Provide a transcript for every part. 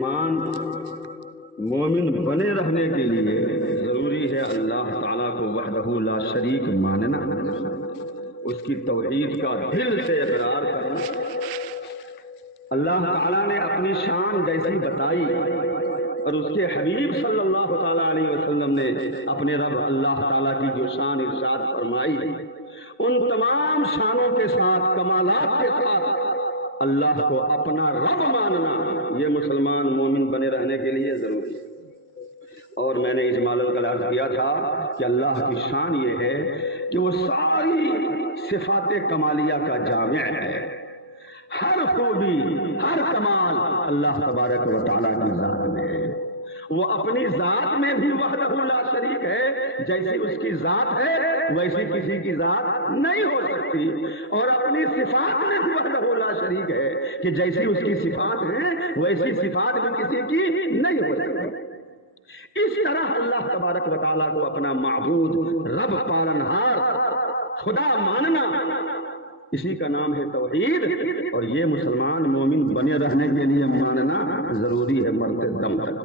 مسلمان مومن بنے رہنے کے لیے ضروری ہے اللہ تعالیٰ کو وحدہ لا شریک ماننا، اس کی توحید کا دل سے اقرار کرنا۔ اللہ تعالیٰ نے اپنی شان جیسی بتائی اور اس کے حبیب صلی اللہ تعالیٰ علیہ وسلم نے اپنے رب اللہ تعالیٰ کی جو شان ارشاد فرمائی، ان تمام شانوں کے ساتھ، کمالات کے ساتھ اللہ کو اپنا رب ماننا یہ مسلمان مومن بنے رہنے کے لیے ضروری ہے۔ اور میں نے اجمالاً کا عرض کیا تھا کہ اللہ کی شان یہ ہے کہ وہ ساری صفات کمالیہ کا جامع ہے، ہر خوبی، ہر کمال اللہ تبارک و تعالیٰ کی ذات میں ہے۔ وہ اپنی ذات میں بھی وحدہ لا شریک ہے، جیسی اس کی ذات ہے ویسی کسی کی ذات نہیں ہو سکتی، اور اپنی صفات میں بھی وحدہ لا شریک ہے کہ جیسی اس کی صفات ہیں ویسی صفات بھی کسی کی نہیں ہو سکتی۔ اس طرح اللہ تبارک و تعالیٰ کو اپنا معبود، رب، پالنہار، خدا ماننا، اسی کا نام ہے توحید، اور یہ مسلمان مومن بنے رہنے کے لیے ماننا ضروری ہے مرتے دم تک۔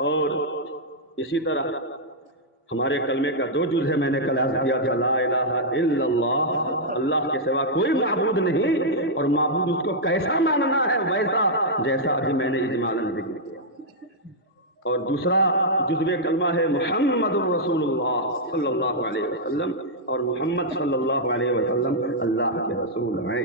اور اسی طرح ہمارے کلمے کا 2 جز ہے، میں نے کل عرض کیا تھا، لا الہ الا اللہ، اللہ کے سوا کوئی معبود نہیں، اور معبود اس کو کیسا ماننا ہے؟ ویسا جیسا ابھی میں نے اجمالاً ذکر کیا۔ اور دوسرا جزو کلمہ ہے محمد الرسول اللہ صلی اللہ علیہ وسلم، اور محمد صلی اللہ علیہ وسلم اللہ کے رسول ہیں۔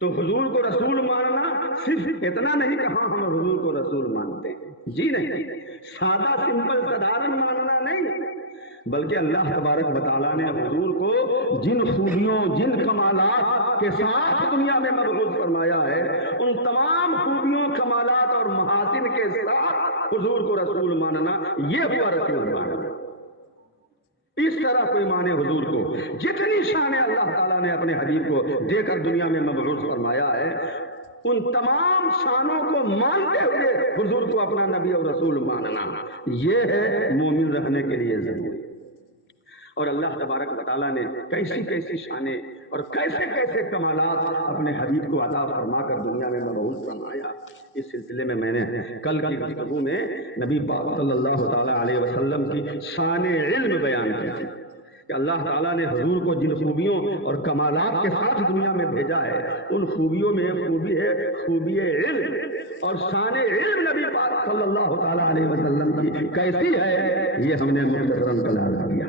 تو حضور کو رسول ماننا صرف اتنا نہیں کہ ہاں ہم حضور کو رسول مانتے ہیں، جی نہیں، سادہ سمپل سادھارن ماننا نہیں، بلکہ اللہ تبارک و تعالیٰ نے حضور کو جن خوبیوں، جن کمالات کے ساتھ دنیا میں مبعوث فرمایا ہے، ان تمام خوبیوں، کمالات اور محاسن کے ساتھ حضور کو رسول ماننا، یہ ہوا رسول ماننا۔ اس طرح کوئی مانے حضور کو، جتنی شان اللہ تعالیٰ نے اپنے حبیب کو دے کر دنیا میں مبعوث فرمایا ہے، ان تمام شانوں کو مانتے ہوئے حضور کو اپنا نبی اور رسول ماننا، یہ ہے مومن رہنے کے لیے ضروری۔ اور اللہ تبارک و تعالیٰ نے کیسی کیسی شانیں اور کیسے کیسے کمالات اپنے حبیب کو عطا فرما کر دنیا میں مبعوث فرمایا، اس سلسلے میں میں نے کل کی گفتگو میں نبی پاک صلی اللہ تعالیٰ علیہ وسلم کی شان علم بیان کی تھی کہ اللہ تعالیٰ نے حضور کو جن خوبیوں اور کمالات کے ساتھ دنیا میں بھیجا ہے، ان خوبیوں میں خوبی ہے خوبی علم، اور شان علم نبی پاک صلی اللہ تعالیٰ علیہ وسلم کی کیسی ہے یہ ہم نے مختصراً کل عرض کیا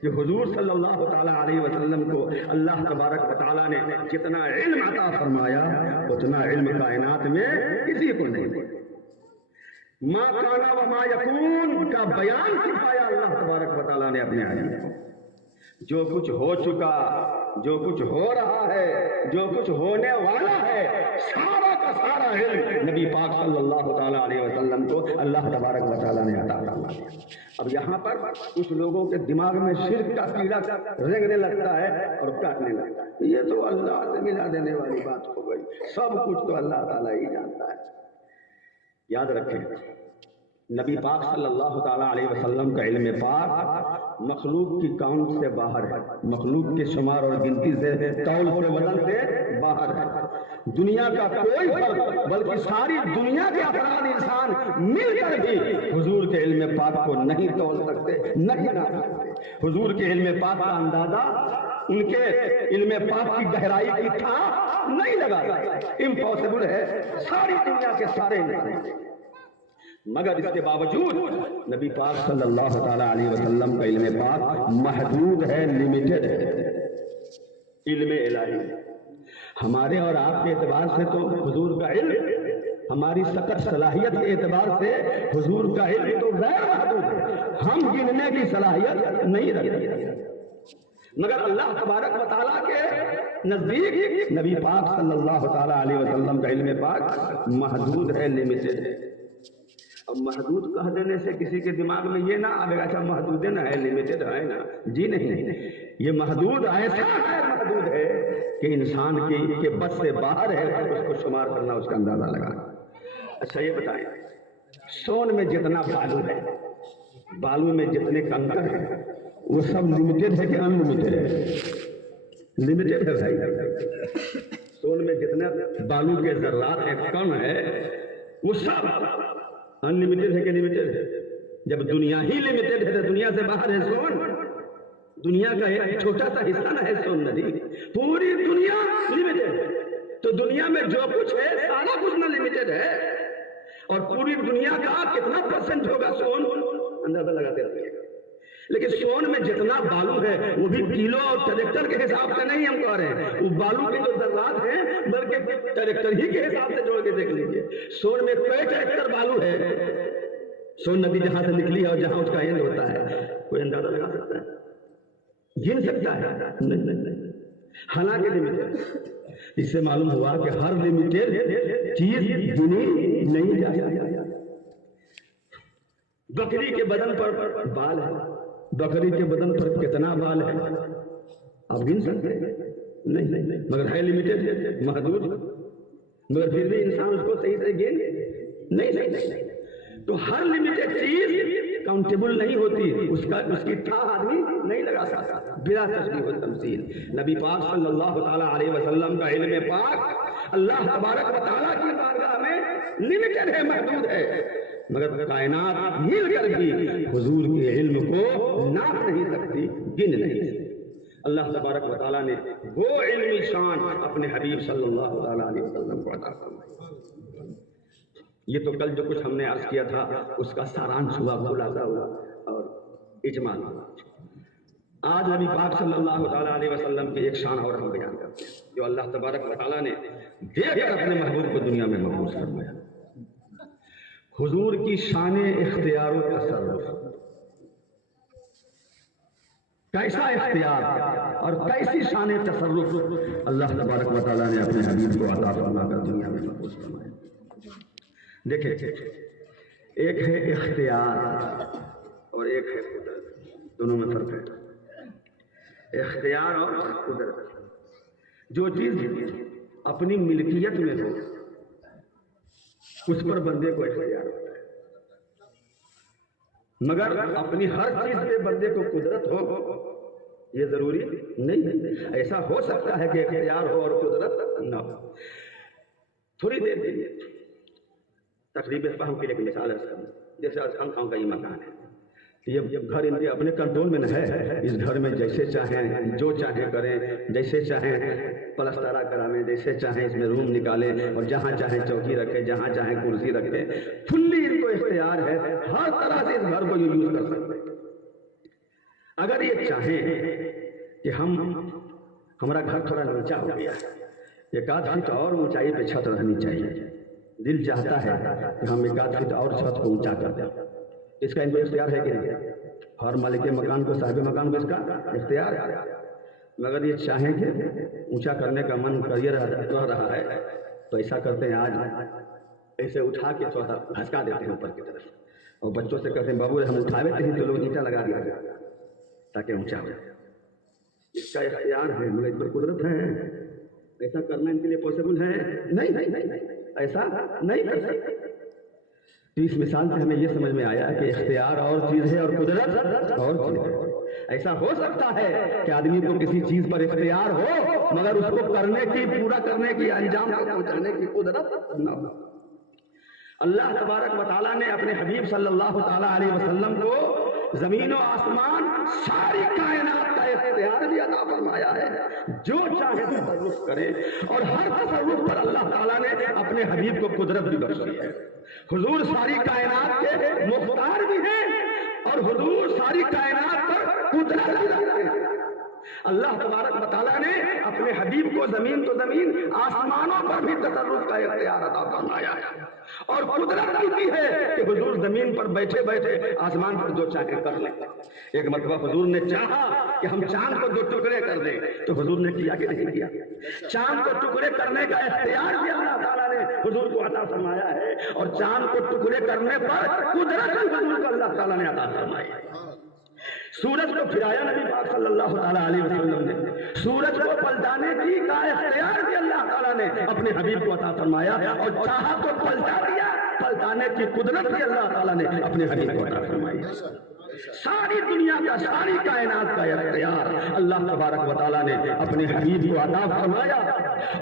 کہ حضور صلی اللہ تعالیٰ علیہ وسلم کو اللہ تبارک و تعالیٰ نے جتنا علم عطا فرمایا اتنا علم کائنات میں کسی کو نہیں دیا۔ ما کانا و ما یکون کا بیان سکھایا اللہ تبارک و تعالیٰ نے اپنے حبیب کو۔ جو کچھ ہو چکا، جو کچھ ہو رہا ہے، جو کچھ ہونے والا ہے، سارا کا سارا علم نبی پاک صلی اللہ تعالیٰ علیہ وسلم کو اللہ تبارک و تعالیٰ نے عطا فرمایا۔ اب یہاں پر کچھ لوگوں کے دماغ میں شرک کا کیڑا رینگنے لگتا ہے اور کاٹنے لگتا ہے، یہ تو اللہ سے ملا دینے والی بات ہو گئی، سب کچھ تو اللہ تعالیٰ ہی جانتا ہے۔ یاد رکھیں، نبی پاک صلی اللہ تعالیٰ علیہ وسلم کا علم پاک مخلوق کی کاؤنٹ سے باہر ہے، مخلوق کے شمار اور گنتی سے، تول سے، وزن سے باہر ہے۔ دنیا کا کوئی فرد بلکہ ساری دنیا کے افراد انسان مل کر بھی حضور کے علم پاک کو نہیں تول سکتے، نہیں ناپ سکتے۔ حضور کے علم پاک کا اندازہ ان کے علم پاک کی گہرائی کی تھا نہیں لگا سکتے، امپاسبل ہے ساری دنیا کے سارے انسان۔ مگر اس کے باوجود نبی پاک صلی اللہ تعالیٰ علیہ وسلم کا علم پاک محدود ہے، لیمیٹڈ ہے، علم الہی۔ ہمارے اور آپ کے اعتبار سے تو حضور کا علم، ہماری سخت صلاحیت کے اعتبار سے حضور کا علم تو غیر محدود ہے، ہم گننے کی صلاحیت نہیں رکھتے، مگر اللہ تبارک و تعالیٰ کے نزدیک نبی پاک صلی اللہ تعالیٰ علیہ وسلم کا علم پاک محدود ہے، لیمیٹڈ ہے۔ اب محدود کہہ دینے سے کسی کے دماغ میں یہ نہ آئے گا اچھا محدود ہے نا، ہے لمیٹڈ ہے نا، جی نہیں، یہ محدود ایسا ہے، محدود ہے کہ انسان کے بس سے باہر ہے، اس کو شمار کرنا، اس کا اندازہ لگانا۔ اچھا یہ بتائیں، سون میں جتنا بالو ہے، بالو میں جتنے کنکر ہیں، وہ سب لمیٹڈ ہے کہ ان لمیٹڈ ہے؟ لمیٹڈ ہے بھائی، سون میں جتنا بالو کے ذرات ہیں کم ہے وہ سب انلمیٹڈ ہے کہ لمیٹڈ ہے؟ جب دنیا ہی لمیٹڈ ہے تو دنیا سے باہر ہے سون؟ دنیا کا ایک چھوٹا سا حصہ نہ ہے سون ندی، پوری دنیا لمیٹڈ ہے۔ تو دنیا میں جو کچھ ہے سارا کچھ نہ لمیٹڈ ہے، اور پوری دنیا کا کتنا پرسنٹ ہوگا سون اندازہ لگاتے رہیے گا۔ لیکن سون میں جتنا بالو ہے وہ بھی کلو اور ٹریکٹر کے حساب سے نہیں ہم کہہ رہے ہیں، وہ بالو کے جو ذرات ہیں بلکہ ٹریکٹر ہی کے حساب سے جوڑ کے دیکھ لیجیے سون میں کوئی ٹریکٹر بالو ہے۔ سون ندی جہاں سے نکلی ہے اور جہاں اس کا اینڈ ہوتا ہے کوئی اندازہ لگا سکتا ہے؟ گن سکتا ہے؟ نہیں۔ حالانکہ لمیٹڈ، اس سے معلوم ہوا کہ ہر لمیٹڈ چیز گنی نہیں جا سکتی۔ بکری کے بدن پر بال ہے، بکری کے بدن پر کتنا بال ہے آپ گن سکتے ہیں؟ نہیں، مگر ہے لمیٹڈ، محدود، مگر پھر بھی انسان اس کو صحیح سے گن نہیں سکتے۔ تو ہر لمیٹڈ چیز کاؤنٹیبل نہیں ہوتی، اس کی تھا آدمی نہیں لگا سکتا بلا تشبیہ و تمثیل۔ نبی پاک صلی اللہ تعالیٰ علیہ وسلم کا علم پاک اللہ تبارک و تعالیٰ کی بارگاہ میں لمیٹڈ ہے، محدود ہے، مگر کائنات مل کر بھی حضور کے علم کو ناپ نہیں سکتی، گن نہیں سکتی۔ اللہ تبارک و تعالیٰ نے وہ علمی شان اپنے حبیب صلی اللہ تعالیٰ علیہ وسلم کو عطا فرمائی۔ یہ تو کل جو کچھ ہم نے عرض کیا تھا اس کا سارانش ہوا، خلاصہ ہوا اور اجمال ہوا۔ آج نبی پاک صلی اللہ تعالیٰ علیہ وسلم کی ایک شان اور ہم بیان کرتے ہیں جو اللہ تبارک و تعالیٰ نے دے کر اپنے محبوب کو دنیا میں مقبول فرمایا۔ حضور کی شان اختیار و تصرف، کیسا اختیار اور کیسی شان تصرف اللہ تبارک و تعالیٰ نے اپنے حبیب کو عطا فرما کر دنیا میں مقبول فرمایا۔ دیکھیں، ایک ہے اختیار اور ایک ہے قدرت، دونوں میں فرق ہے۔ اختیار اور قدرت، جو چیز اپنی ملکیت میں ہو اس پر بندے کو اختیار ہوتا ہے، مگر اپنی ہر چیز پہ بندے کو قدرت ہو یہ ضروری نہیں ہے۔ ایسا ہو سکتا ہے کہ اختیار ہو اور قدرت نہ ہو۔ تھوڑی دیر کے لیے تقریب فہم کے لیے ایک مثال ہے، جیسے ہم خان کا یہ مکان ہے، یہ گھر ان کے اپنے کنٹرول میں نہ ہے، اس گھر میں جیسے چاہیں جو چاہیں کریں، جیسے چاہیں پلسترا کرائیں، جیسے چاہیں اس میں روم نکالیں اور جہاں چاہیں چوکی رکھیں، جہاں چاہیں کرسی رکھیں، فلی ان کو اختیار ہے، ہر طرح سے اس گھر کو یہ یوز کر سکتے ہیں۔ اگر یہ چاہیں کہ ہمارا گھر تھوڑا نیچا ہو گیا ہے، ایک آدھ فٹ اور اونچائی پہ چھت رہنی چاہیے، دل چاہتا ہے کہ ہم ایک آدھ فٹ اور چھت کو اونچا کر دیں، اس کا ان کو اختیار ہے کہ نہیں؟ ہر مالک مکان کو، صاحب مکان کو اس کا اختیار ہے، مگر یہ چاہیں کہ اونچا کرنے کا من کر رہا ہے تو ایسا کرتے ہیں، آج ایسے اٹھا کے تھوڑا دھسکا دیتے ہیں اوپر کی طرف، اور بچوں سے کہتے ہیں بابو ہم اٹھا لیتے ہیں تو لوگ اینٹا لگا دیا تاکہ اونچا ہو جائے۔ اس کا اختیار ہے مگر اس پر قدرت ہے، ایسا کرنا ان کے لیے پاسبل ہے نہیں، ایسا نہیں کر سکتے۔ تو اس مثال سے ہمیں یہ سمجھ میں آیا کہ اختیار اور چیز ہے اور قدرت اور چیز ہے۔ ایسا ہو سکتا ہے کہ آدمی کو کسی چیز پر اختیار ہو مگر اس کو کرنے کی، پورا کرنے کی، انجام تک پہنچانے کی قدرت نہ ہو۔ اللہ تبارک و تعالیٰ نے اپنے حبیب صلی اللہ تعالیٰ علیہ وسلم کو زمین و آسمان ساری کائنات کا اختیار بھی عطا فرمایا ہے، جو چاہے تصرف کرے، اور ہر تصرف پر اللہ تعالیٰ نے اپنے حبیب کو قدرت بھی بخشی ہے۔ حضور ساری کائنات کے مختار بھی ہیں اور حضور ساری کائنات پر قدرت بھی رکھتے ہیں۔ اللہ تبارک و تعالیٰ نے اپنے حبیب کو زمین تو زمین، آسمانوں پر بھی تصرف کا اختیار عطا فرمایا ہے، اور قدرت بھی ہے کہ حضور زمین پر بیٹھے بیٹھے آسمان پر جو چاہے کر لیں۔ ایک مرتبہ حضور نے چاہا کہ ہم چاند کو 2 ٹکڑے کر دیں، تو حضور نے کیا کہ نہیں کیا؟ چاند کو ٹکڑے کرنے کا اختیار بھی اللہ تعالیٰ نے حضور کو عطا فرمایا ہے، اور چاند کو ٹکڑے کرنے پر قدرت بھی حضور کو اللہ تعالیٰ نے عطا فرمائی ہے۔ سورج کو پھرایا نبی پاک صلی اللہ تعالیٰ علیہ وسلم نے، سورج کو پلٹانے کی کا اختیار بھی اللہ تعالیٰ نے اپنے حبیب کو عطا فرمایا، اور چاہا تو پلٹا دیا، پلٹانے کی قدرت بھی اللہ تعالیٰ نے اپنے حبیب کو عطا فرمائی۔ ساری دنیا کا، ساری کائنات کا اختیار اللہ تبارک و تعالیٰ نے اپنے حبیب کو عطا فرمایا،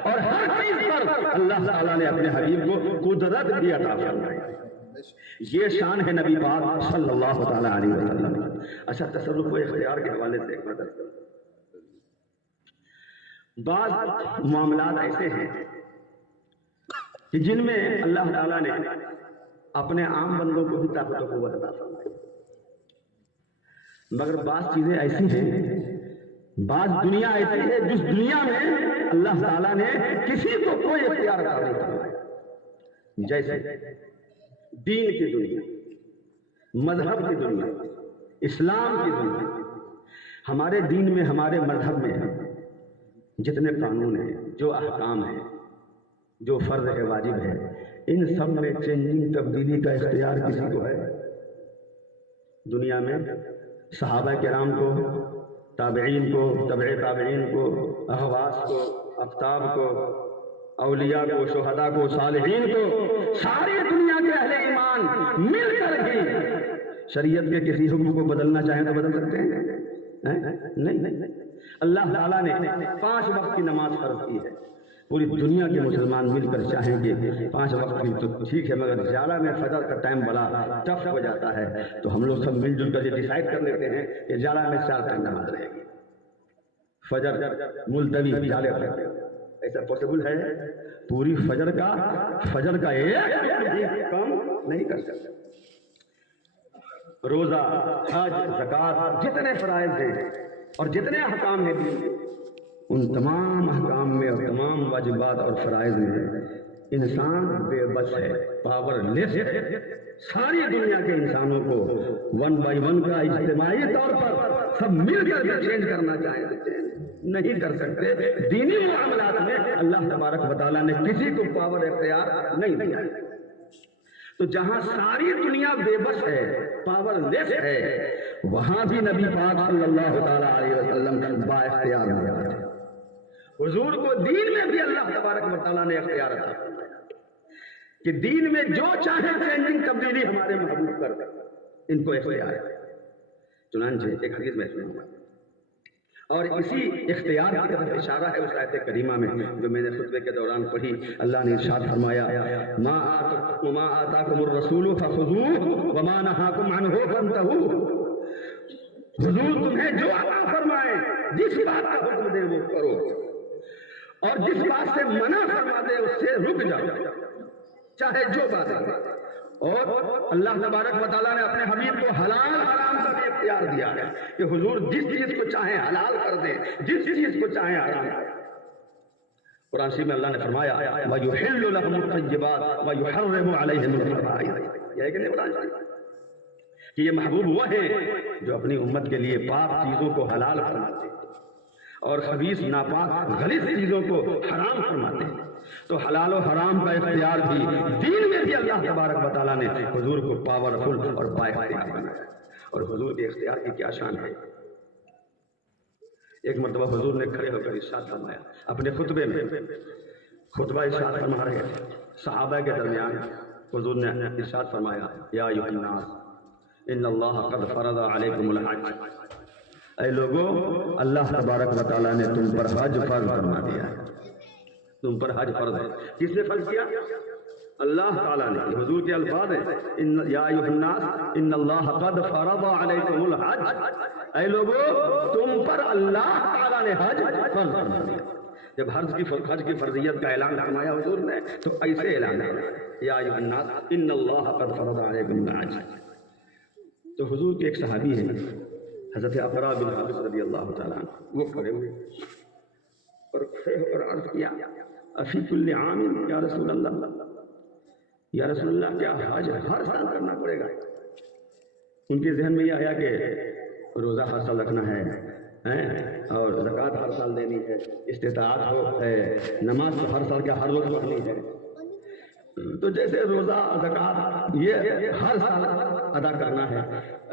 اور ہر چیز پر اللہ تعالیٰ نے اپنے حبیب کو قدرت بھی عطا فرمائی. یہ شان ہے نبی پاک صلی اللہ تعالیٰ علیہ وسلم. اچھا تصرف و اختیار کے حوالے سے ایک بات کروں. بعض معاملات ایسے ہیں کہ جن میں اللہ تعالیٰ نے اپنے عام بندوں کو بھی طاقت و قوت عطا فرمائی، مگر بعض چیزیں ایسی ہیں، بعض دنیا ایسی ہے جس دنیا میں اللہ تعالیٰ نے کسی کو کوئی اختیار عطا نہیں فرمایا. جیسے دین کی دنیا، مذہب کی دنیا، اسلام کی دنیا. ہمارے دین میں، ہمارے مذہب میں جتنے قانون ہیں، جو احکام ہیں، جو فرض ہے، واجب ہے، ان سب میں چینجنگ، تبدیلی کا اختیار کسی کو ہے؟ دنیا میں صحابہ کرام کو، تابعین کو، تبع تابعین کو، احواس کو، اقطاب کو، اولیاء کو، شہداء کو، صالحین کو، ساری دنیا کے اہل ایمان مل کر بھی شریعت کے کسی حکم کو بدلنا چاہیں تو بدل سکتے ہیں؟ نہیں. اللہ تعالیٰ نے 5 وقت کی نماز فرض کی ہے. پوری دنیا کے مسلمان مل کر چاہیں گے 5 وقت کی تو ٹھیک ہے، مگر زیادہ میں فجر کا ٹائم بڑا ٹف ہو جاتا ہے، تو ہم لوگ سب مل جل کر یہ ڈیسائیڈ کر لیتے ہیں کہ زیادہ میں 4 ٹائم نماز رہے گی، فجر ملتوی جالے رہے گی. ایسا پاسبل ہے؟ پوری فجر کا ایک بھی کم نہیں کر سکتے. روزہ، حج، زکوٰۃ، جتنے فرائض ہیں اور جتنے احکام ہیں، ان تمام احکام میں اور تمام واجبات اور فرائض میں انسان بے بس ہے، پاور لیس ہے. ساری دنیا کے انسانوں کو 1 بائی 1 کا اجتماعی طور پر سب مل کر کے چینج کرنا چاہیں تو نہیں کر سکتے. دینی معاملات میں اللہ تبارک و تعالیٰ نے کسی کو پاور اختیار نہیں دیا. تو جہاں ساری دنیا بے بس ہے، پاور لیس ہے، وہاں بھی نبی پاک صلی اللہ تعالیٰ علیہ وسلم با اختیار ہوا ہے. حضور کو دین میں بھی اللہ تبارک و تعالیٰ نے اختیار عطا فرمایا کہ دین میں جو چاہے چینجنگ، تبدیلی ہمارے محبوب کر دیں، ان کو اختیار ہے. چنانچہ ایک حدیث میں سنا ہوا اور اسی اختیار کی طرف اشارہ ہے اس آیت کریمہ میں جو میں نے خطبے کے دوران پڑھی. اللہ نے ارشاد فرمایا ما آتاکم الرسول فخذوه وما نهاکم عنه فانتهوا. حضور تمہیں جو عطا فرمائے، جس بات کا حکم دے وہ کرو، اور جس بات سے منع فرما دے اس سے رک جاؤ، چاہے جو بات ہے. اور اللہ تبارک و تعالیٰ نے اپنے حبیب کو حلال حرام کا بھی اختیار دیا ہے کہ حضور جس چیز کو چاہیں حلال کر دیں، جس چیز کو چاہیں حرام کر دیں. قرآن شریف میں اللہ نے فرمایا وَيُحِلُّ لَهُمُ الطَّيِّبَاتِ وَيُحَرِّمُ عَلَيْهِمُ الْخَبَائِثَ. یہ ہے کہ نہیں قرآن شریف کہ یہ محبوب وہ ہے جو اپنی امت کے لیے پاک چیزوں کو حلال فرماتے ہیں اور خبیث ناپاک غلیظ چیزوں کو حرام فرماتے ہیں. تو حلال و حرام کا اختیار بھی دین میں بھی اللہ تبارک و تعالیٰ نے حضور کو پاورفل اور با اختیار بنایا. اور حضور کے اختیار کی کیا شان ہے. ایک مرتبہ حضور نے کھڑے ہو کر ارشاد فرمایا اپنے خطبے میں، خطبہ ارشاد فرما رہے تھے صحابہ کے درمیان. حضور نے ارشاد فرمایا یا ایھا الناس ان اللہ قد فرض علیکم الحج. اے لوگوں، اللہ تبارک و تعالیٰ نے تم پر حج فرض فرما دیا ہے. تم پر حج فرض ہے. کس نے فرض کیا؟ اللہ تعالیٰ نے. حضور کے الفاظ ہیں یا ایھا الناس ان اللہ قد فرض علیکم الحج. اے لوگوں، تم پر اللہ تعالیٰ نے حج فرض فرما دیا. جب حج کی فرضیت کا اعلان فرمایا حضور نے تو ایسے اعلان ہے یا ایھا الناس ان اللہ قد فرض علیکم الحج. تو حضور کے ایک صحابی ہیں حضرت اقرا بن حابس رضی اللہ تعالیٰ عنہ، وہ کھڑے ہوئے اور کھڑے ہو کر عرض کیا افی کل عام یا رسول اللہ، یا رسول اللہ کیا حج ہر سال کرنا پڑے گا؟ ان کے ذہن میں یہ آیا کہ روزہ ہر سال رکھنا ہے اور زکوٰۃ ہر سال دینی ہے، استطاعت ہو ہے، نماز تو ہر سال کا ہر وقت پڑھنی ہے. تو جیسے روزہ زکوٰۃ یہ ہر سال ادا کرنا ہے،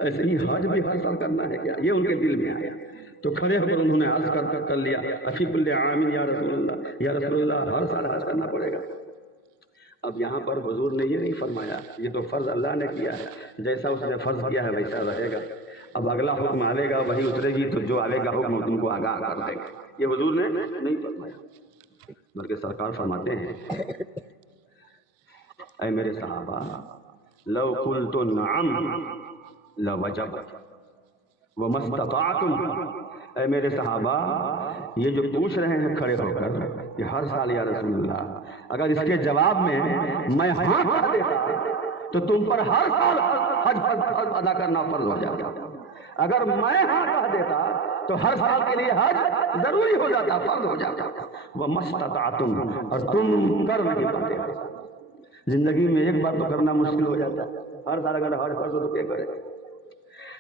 ایسے ہی حج بھی ہر سال کرنا ہے کیا؟ یہ ان کے دل میں آیا. تو کھڑے ہو کر انہوں نے عرض کر لیا افی کل عام یا رسول اللہ، یا رسول اللہ ہر سال حج کرنا پڑے گا. اب یہاں پر حضور نے یہ نہیں فرمایا یہ تو فرض اللہ نے کیا ہے، جیسا اس نے فرض کیا ہے ویسا رہے گا. اب اگلا حکم آئے گا وہی اترے گی، تو جو آئے گا حکم تم کو آگاہ کر دے گا. یہ حضور نے نہیں فرمایا. بلکہ سرکار فرماتے ہیں اے میرے صحابہ لو قلت نعم لوجب وما استطعتم، اے میرے صحابہ یہ جو پوچھ رہے ہیں کھڑے ہو کر کہ ہر سال یا رسول اللہ، اگر اس کے جواب میں میں ہاں کہہ دیتا تو تم پر ہر سال حج ادا کرنا فرض ہو جاتا، اگر میں ہاں کہہ دیتا تو ہر سال کے لیے حج ضروری ہو جاتا، فرض ہو جاتا، وما استطعتم، اور تم کر نہیں پاتے۔ زندگی میں ایک بار تو کرنا مشکل ہو جاتا ہے، ہر سال اگر حج فرض ہو تو کیا کرے؟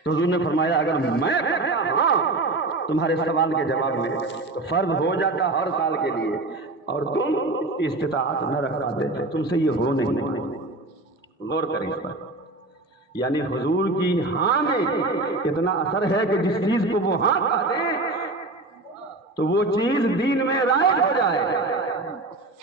تو حضور نے فرمایا اگر میں کہتا ہاں تمہارے سوال کے جواب میں تو فرض ہو جاتا ہر سال کے لیے، اور تم استطاعت نہ رکھ پاتے تھے، تم سے یہ ہو نہیں پاتے۔ غور کریں اس پر، یعنی حضور کی ہاں میں اتنا اثر ہے کہ جس چیز کو وہ ہاں کہتے ہیں تو وہ چیز دین میں رائج ہو جائے۔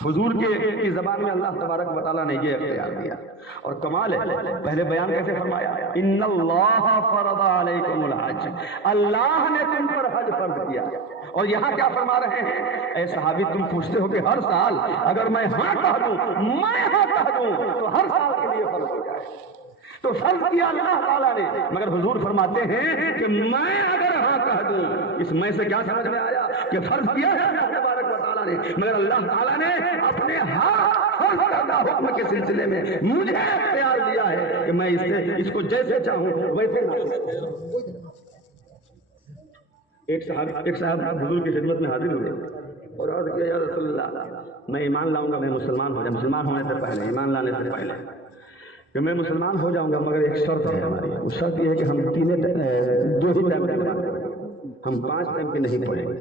حضور کی زبان میں اللہ تبارک و تعالیٰ نے یہ اختیار دیا، اور کمال ہے، پہلے بیان کیسے فرمایا؟ ان اللہ فرض علیکم الحج، اللہ نے تم پر حج فرض کیا، اور یہاں کیا فرما رہے ہیں؟ اے صحابی تم پوچھتے ہو کہ ہر سال اگر میں ہاں کہہ دوں، میں ہاں کہہ دوں تو ہر سال کے لیے فرض ہو جائے، تو فرض کیا اللہ تعالیٰ نے، مگر حضور فرماتے ہیں کہ میں اگر ہاں کہہ دوں، اس میں سے کیا سمجھ میں آیا کہ فرض کیا ہے اللہ تبارک و تعالیٰ نے، مگر اللہ تعالیٰ نے اپنے ہاں فرض کردہ حکم کے سلسلے میں مجھے اختیار دیا ہے کہ میں اس کو جیسے چاہوں ویسے نافذ کروں۔ ایک صاحب حضور کی خدمت میں حاضر ہوئے اور عرض کیا یا رسول اللہ میں ایمان لاؤں گا، میں مسلمان ہو جاؤں، مسلمان ہونے سے پہلے، ایمان لانے سے پہلے کہ میں مسلمان ہو جاؤں گا، مگر ایک شرط ہے ہماری، وہ شرط یہ ہے کہ ہم دو ہی ٹائم کی نماز پڑھیں، ہم 5 ٹائم کی نہیں پڑھیں گے،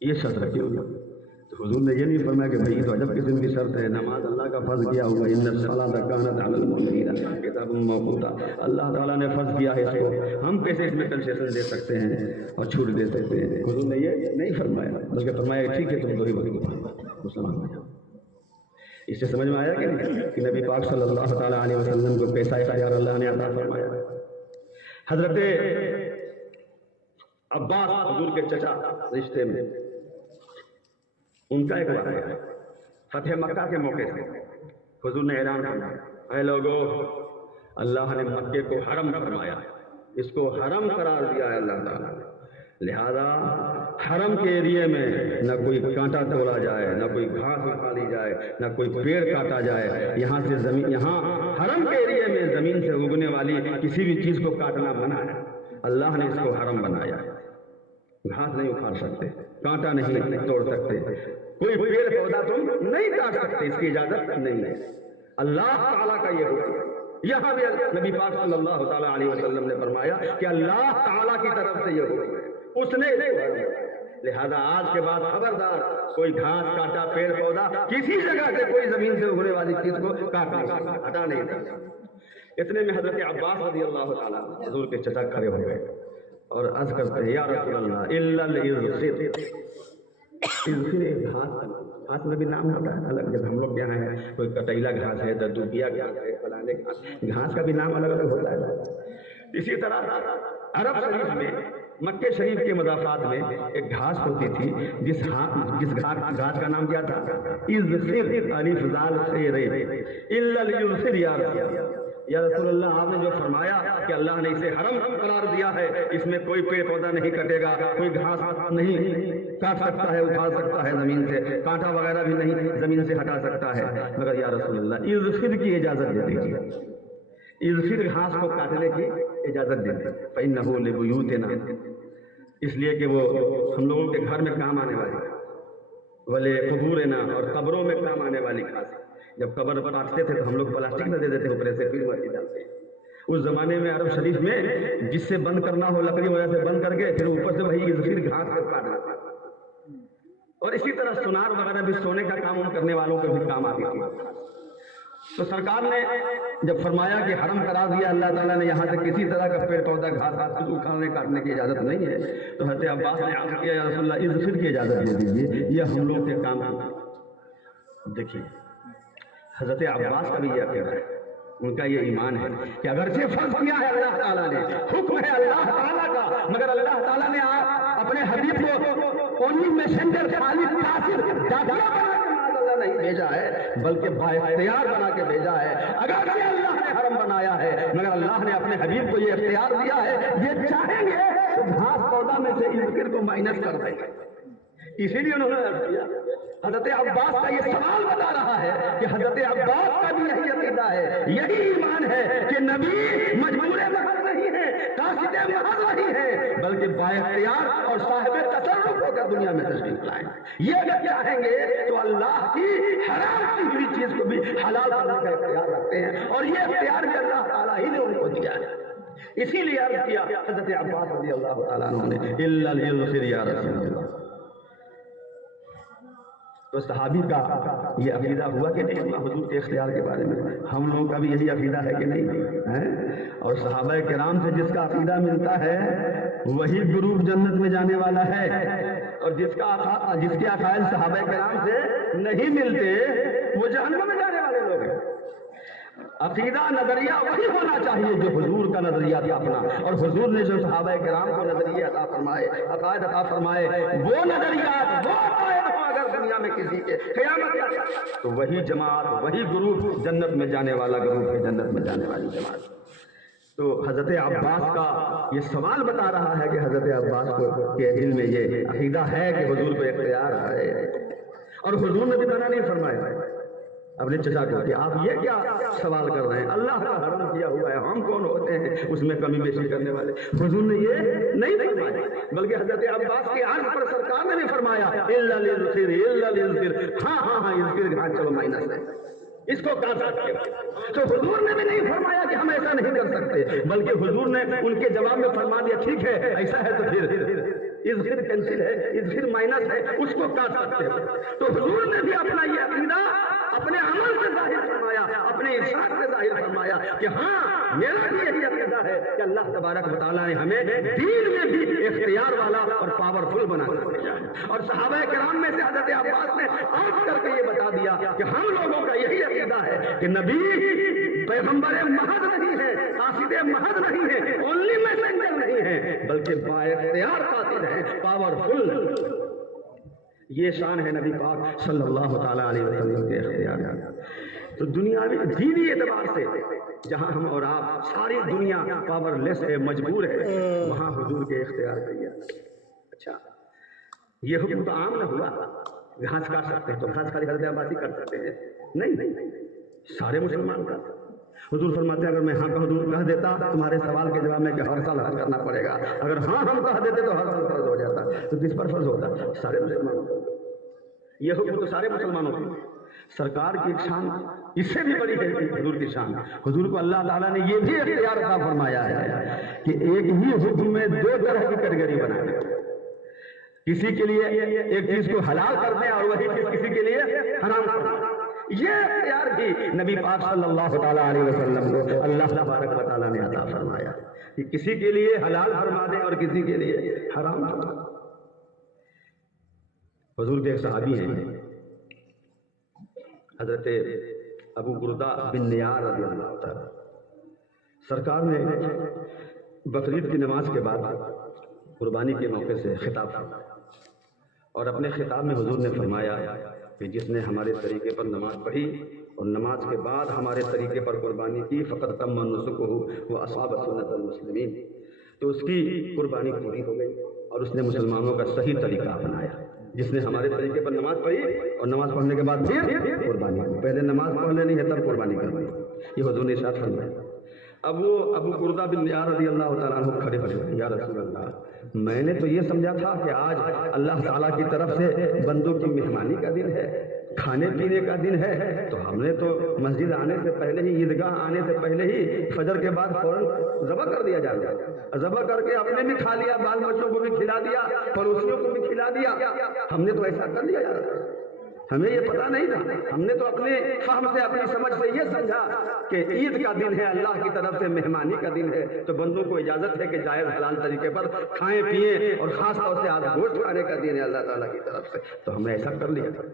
یہ شرط رکھی ہوگی۔ تو حضور نے یہ نہیں فرمایا کہ بھائی تو عجب قسم کی شرط ہے، نماز اللہ کا فرض کیا ہوا، ان الصلاۃ کانت علی المؤمنین کتابا موقوتا، اللہ تعالیٰ نے فرض کیا ہے اس کو، ہم کیسے اس میں کنسیشن دے سکتے ہیں اور چھوٹ دے سکتے ہیں؟ حضور نے یہ نہیں فرمایا، بلکہ فرمایا ٹھیک ہے تم 2 ہی وقت مسلمان ہو جاؤ۔ اس سے سمجھ میں آیا کہ نبی پاک صلی اللہ تعالیٰ علیہ وسلم کو کیسا اختیار اللہ نے عطا فرمایا۔ حضرت عباس حضور کے چچا رشتے میں، ان کا ایک واقعہ ہے، فتح مکہ کے موقع سے حضور نے اعلان فرمایا اے لوگو اللہ نے مکے کو حرم فرمایا، اس کو حرم قرار دیا ہے اللہ تعالیٰ نے، لہذا حرم کے ایریے میں نہ کوئی کانٹا توڑا جائے، نہ کوئی گھاس اکھاڑی جائے، نہ کوئی پیڑ کاٹا جائے، یہاں حرم کے ایریے میں زمین سے اگنے والی کسی بھی چیز کو کاٹنا منع ہے، اللہ نے اس کو حرم بنایا، گھاس نہیں اکھاڑ سکتے، کانٹا نہیں توڑ سکتے، کوئی پیڑ پودا تم نہیں کاٹ سکتے، اس کی اجازت نہیں ہے، اللہ تعالیٰ کا یہ حکم ہے۔ یہاں بھی نبی پاک صلی اللہ تعالیٰ علیہ وسلم نے فرمایا کہ اللہ تعالیٰ کی طرف سے یہ حکم ہے، اس نے لہذا آج کے بعد خبردار کوئی گھاس کاٹا پیڑ پودا کسی جگہ سے کوئی زمین سے اگنے والی چیز کو کاٹ نہیں سکتا، ہٹا نہیں سکتا۔ اتنے میں حضرت عباس رضی اللہ تعالیٰ حضور کے چچا کھڑے ہو گئے اور عرض کرتے ہیں یا رسول اللہ الا الاذخر، گھاس میں بھی نام ہوتا ہے الگ، جب ہم لوگ یہاں ہیں کوئی کٹیلا گھاس ہے، دردوبیا گھاس ہے، فلانے گھاس کا بھی نام الگ الگ ہوتا ہے۔ اسی طرح عرب شریف میں مکہ شریف کے مضافات میں ایک گھاس ہوتی تھی جس گھاس کا نام کیا تھا؟ اذخر، الف ذال خیر الا الاذخر یا رسول اللہ آپ نے جو فرمایا کہ اللہ نے اسے حرم قرار دیا ہے، اس میں کوئی پیڑ پودا نہیں کٹے گا، کوئی گھاس نہیں کاٹ سکتا ہے، اکھاڑ سکتا ہے زمین سے، کانٹا وغیرہ بھی نہیں زمین سے ہٹا سکتا ہے، مگر یا رسول اللہ اذخر کی اجازت دے دیجیے، اذخر گھاس کو کاٹنے کی اجازت دے دیجیے، فإنہ لبیوتنا، اس لیے کہ وہ ہم لوگوں کے گھر میں کام آنے والی، ولی قبورنا، اور قبروں میں کام آنے والی گھاس۔ جب قبر کاٹتے تھے تو ہم لوگ پلاسٹک نہ دے دیتے اوپر سے، پھر مٹی ڈالتے ہیں۔ اس زمانے میں عرب شریف میں جس سے بند کرنا ہو لکڑی وجہ سے بند کر کے پھر اوپر سے وہی اذخر گھاس کو کاٹنا تھا، اور اسی طرح سونار وغیرہ بھی سونے کا کام کرنے والوں کے بھی کام آتی تھی۔ تو سرکار نے جب فرمایا کہ حرم قرار دیا اللہ تعالیٰ نے، یہاں سے کسی طرح کا پیڑ پودا گھاس کچھ اکھاڑنے کاٹنے کی اجازت نہیں ہے، تو حضرت عباس نے عرض کیا یا رسول اللہ اذخر کی اجازت دے دیجیے، یہ ہم لوگ کے کام۔ دیکھیے حضرت عباس کا بھی یہ عقیدہ ہے ان کا یہ ایمان ہے کہ اگرچہ فرض کیا ہے اللہ تعالیٰ نے، حکم ہے اللہ تعالیٰ کا، مگر اللہ تعالیٰ نے اپنے حبیب کو اونلی میسنجر خالق کافر داخلہ بنا کے اللہ نہیں بھیجا ہے، بلکہ بااختیار بنا کے بھیجا ہے۔ اگرچہ اللہ نے حرم بنایا ہے مگر اللہ نے اپنے حبیب کو یہ اختیار دیا ہے، یہ چاہیں گے تو گھاس پودا میں سے ذکر کو مائنس کر دیں گے۔ اسی لیے انہوں نے عرض کیا، حضرت عباس کا یہ سوال بتا رہا ہے کہ حضرت عباس کا بھی یہی عقیدہ ہے، یہی ایمان ہے کہ نبی مجبور محض نہیں ہے، قاصد محض نہیں ہے، بلکہ بااختیار اور صاحب تصرف ہو کر دنیا میں تشریف لائیں۔ یہ اگر چاہیں گے تو اللہ کی حرام کی ہوئی چیز کو بھی حلال کرنے کا اختیار رکھتے ہیں، اور یہ اختیار بھی اللہ تعالیٰ ہی نے ان کو دیا ہے۔ اسی لیے عرض کیا حضرت عباس رضی اللہ تعالیٰ عنہ نے الا للخير یا رسول اللہ۔ تو صحابی کا یہ عقیدہ ہوا کہ نہیں ہوا حضور کے اختیار کے بارے میں؟ ہم لوگوں کا بھی یہی عقیدہ ہے کہ نہیں؟ اور صحابہ کرام سے جس کا عقیدہ ملتا ہے وہی گروپ جنت میں جانے والا ہے، اور جس کے عقائد صحابہ کرام سے نہیں ملتے وہ جہنم میں جانے والے لوگ ہیں۔ عقیدہ نظریہ وہی ہونا چاہیے جو حضور کا نظریہ تھا اپنا، اور حضور نے جو صحابہ کرام کو نظریہ عطا فرمائے، عقائد عطا فرمائے، وہ نظریات وہ عقائد ہو اگر دنیا میں کسی کے قیامت تو وہی جماعت وہی گروپ جنت میں جانے والا گروپ ہے، جنت میں جانے والی جماعت۔ تو حضرت عباس کا یہ سوال بتا رہا ہے کہ حضرت عباس کو کے دل میں یہ عقیدہ ہے کہ حضور کو اختیار ہے، اور حضور نے بھی منع نہیں فرمایا اپنے چچا کو کہ آپ یہ کیا سوال کر رہے ہیں، اللہ کا حرم کیا ہوا ہے، ہم کون ہوتے ہیں اس میں کمی بیشی کرنے والے۔ حضور نے یہ نہیں فرمایا، بلکہ حضرت عباس کے عرض پر سرکار نے بھی فرمایا الا للخير الا للخير، ہاں یہ چلو مائنس ہے، اس کو کر سکتے ہو۔ تو حضور نے بھی نہیں فرمایا کہ ہم ایسا نہیں کر سکتے، بلکہ حضور نے ان کے جواب میں فرما دیا ٹھیک ہے ایسا ہے تو پھر اذخر کینسل ہے، اذخر مائنس ہے، اس کو کاٹ سکتے ہو۔ تو حضور نے بھی اپنا یہ عقیدہ اپنے عمل سے ظاہر فرمایا، اپنے ارشاد سے ظاہر فرمایا کہ ہاں میرا بھی یہی عقیدہ ہے کہ اللہ تبارک و تعالیٰ نے ہمیں دین میں بھی اختیار والا اور پاورفل بنا کر بھیجا ہے۔ اور صحابہ کرام میں سے حضرت عباس نے عرض کر کے یہ بتا دیا کہ ہم لوگوں کا یہی عقیدہ ہے کہ نبی پیغمبر محض نہیں ہے، قاصد محض نہیں ہے، اونلی میسنجر نہیں ہے، بلکہ بااختیار قاصد ہے، پاورفل۔ یہ شان ہے نبی پاک صلی اللہ تعالیٰ علیہ وسلم کے اختیار۔ تو دنیاوی دینی اعتبار سے جہاں ہم اور آپ ساری دنیا پاور لیس ہے، مجبور ہے، وہاں حضور کے اختیار کیا۔ اچھا یہ حکم تو عام نہ ہوا، گھاس کاٹ سکتے ہیں تو گھاس خالی حضرت عباسی کر سکتے ہیں؟ نہیں، سارے مسلمان کا۔ حضور فرماتے ہیں اگر میں ہاں کہہ دیتا تمہارے سوال کے جواب میں کہ ہر سال حج کرنا پڑے گا، اگر ہاں ہم کہہ دیتے تو ہر سال فرض ہو جاتا، تو کس پر فرض ہوتا؟ سارے مسلمانوں کو۔ یہ حکم تو سارے مسلمانوں کو۔ سرکار کی ایک شان اس سے بھی بڑی ہے حضور کی شان۔ حضور کو اللہ تعالیٰ نے یہ بھی اختیار عطا فرمایا ہے کہ ایک ہی حکم میں دو طرح کی کیٹیگری بنائے، کسی کے لیے ایک چیز کو حلال کر دیں اور وہی چیز کسی کے لیے حرام کر دیں۔ یہ اختیار بھی نبی پاک صلی اللہ تعالیٰ علیہ وسلم کو اللہ تبارک و تعالیٰ نے عطا فرمایا کہ کسی کے لیے حلال فرما دیں اور کسی کے لیے حرام فرما دیں۔ حضور کے ایک صحابی ہیں حضرت ابو بردہ بن نیار رضی اللہ تعالیٰ، سرکار نے بقرعید کی نماز کے بعد قربانی کے موقع سے خطاب فرمایا، اور اپنے خطاب میں حضور نے فرمایا کہ جس نے ہمارے طریقے پر نماز پڑھی اور نماز کے بعد ہمارے طریقے پر قربانی کی فقط تم نسکہ واصاب سنت المسلمین، تو اس کی قربانی پوری ہو گئی اور اس نے مسلمانوں کا صحیح طریقہ اپنایا۔ جس نے ہمارے طریقے پر نماز پڑھی اور نماز پڑھنے کے بعد پھر قربانی کی، پہلے نماز پڑھ لینی ہے تب قربانی کرنی، یہ حضور نے ارشاد فرمایا۔ اب وہ ابو بردہ بن نیار رضی اللہ تعالیٰ عنہ کھڑے ہوئے، یا رسول اللہ میں نے تو یہ سمجھا تھا کہ آج اللہ تعالیٰ کی طرف سے بندوں کی مہمانی کا دن ہے، کھانے پینے کا دن ہے، تو ہم نے تو مسجد آنے سے پہلے ہی، عیدگاہ آنے سے پہلے ہی فجر کے بعد فوراً ذبح کر دیا جائے، ذبح کر کے اپنے بھی کھا لیا، بال بچوں کو بھی کھلا دیا، پڑوسیوں کو بھی کھلا دیا، ہم نے تو ایسا کر لیا جا رہا ہے۔ ہمیں یہ پتہ نہیں تھا، ہم نے تو اپنے فہم سے اپنی سمجھ سے یہ سمجھا کہ عید کا دن ہے، اللہ کی طرف سے مہمانی کا دن ہے، تو بندوں کو اجازت ہے کہ جائز حلال طریقے پر کھائیں پیئیں، اور خاص طور سے آج گوشت کھانے کا دن ہے اللہ تعالیٰ کی طرف سے، تو ہم نے ایسا کر لیا تھا۔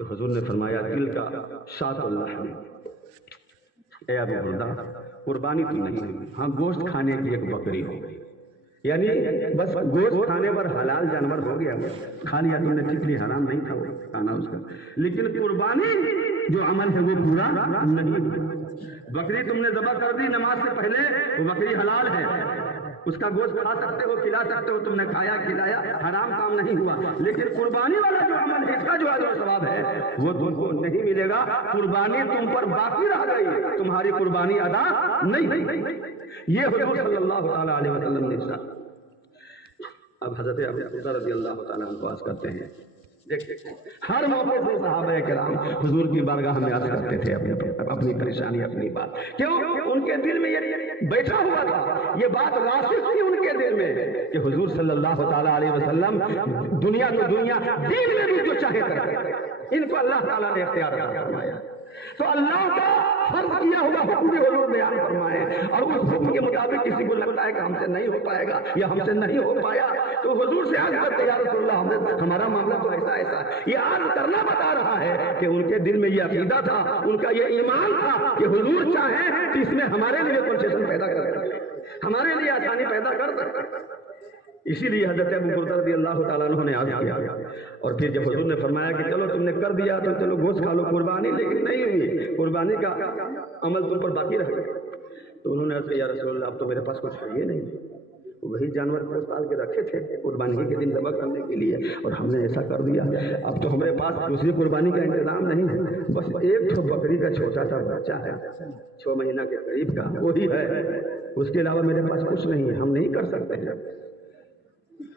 تو حضور نے فرمایا دل کا شات اللہ اے ابو بردہ قربانی تو نہیں ہوئی، ہاں گوشت کھانے کی ایک بکری ہو گئی، یعنی بس گوشت کھانے پر حلال جانور ہو گیا، کھا لیا تم نے ٹھیک لی، حرام نہیں تھا وہ کھانا اس کا، لیکن قربانی جو عمل ہے وہ پورا نہیں ہوا۔ بکری تم نے ذبح کر دی نماز سے پہلے، وہ بکری حلال ہے، اس کا گوشت کھا سکتے ہو، کھلا سکتے ہو، تم نے کھایا کھلایا، حرام کام نہیں ہوا، لیکن قربانی والا جو عمل ہے، اس کا جو اجر و ثواب ہے وہ تم کو نہیں ملے گا، قربانی تم پر باقی رہ گئی، تمہاری قربانی ادا نہیں ہوئی۔ یہ حضور صلی اللہ تعالیٰ علیہ وسلم نے ارشاد۔ اب حضرت ابو بکر رضی اللہ تعالیٰ عنہ کو عرض کرتے ہیں، ہر موقع سے صحابہ کرام حضور کی بارگاہ میں عرض کرتے تھے اپنی پریشانی، اپنی بات، کیوں ان کے دل میں یہ بیٹھا ہوا تھا، یہ بات راسخ تھی ان کے دل میں کہ حضور صلی اللہ تعالیٰ علیہ وسلم دنیا تو دنیا، دین میں بھی جو چاہے کرتے، ان کو اللہ تعالیٰ نے اختیار فرمایا، تو اللہ کا فرض کیا ہوا حکم بھی حضور بیان فرمائے، اور اس حکم کے مطابق کسی کو لگتا ہے کہ ہم سے نہیں ہو پائے گا یا ہم سے نہیں ہو پایا، تو حضور سے عرض کرتے یا رسول اللہ ہمارا معاملہ تو ایسا ایسا ہے، یہ عرض کرنا بتا رہا ہے کہ ان کے دل میں یہ عقیدہ تھا، ان کا یہ ایمان تھا کہ حضور چاہیں تو اس میں ہمارے لیے کنسیشن پیدا کر سکتے، ہمارے لیے آسانی پیدا کر سکتے۔ اسی لیے حضرت ابو بکر رضی اللہ تعالیٰ عنہ نے عرض کیا، اور پھر جب حضور نے فرمایا کہ چلو تم نے کر دیا تو چلو گوشت کھا لو، قربانی لیکن نہیں ہوئی، قربانی کا عمل تم پر باقی رہ گیا، تو انہوں نے عرض کیا یا رسول اللہ اب تو میرے پاس کچھ ہے یہ نہیں، وہی جانور پوس پال کے رکھے تھے قربانی کے دن ذبح کرنے کے لیے، اور ہم نے ایسا کر دیا، اب تو ہمارے پاس دوسری قربانی کا انتظام نہیں ہے، بس ایک تو بکری کا چھوٹا سا بچہ ہے 6 مہینہ کے قریب کا، وہی ہے، اس کے علاوہ میرے پاس کچھ نہیں ہے، ہم نہیں کر سکتے ہیں۔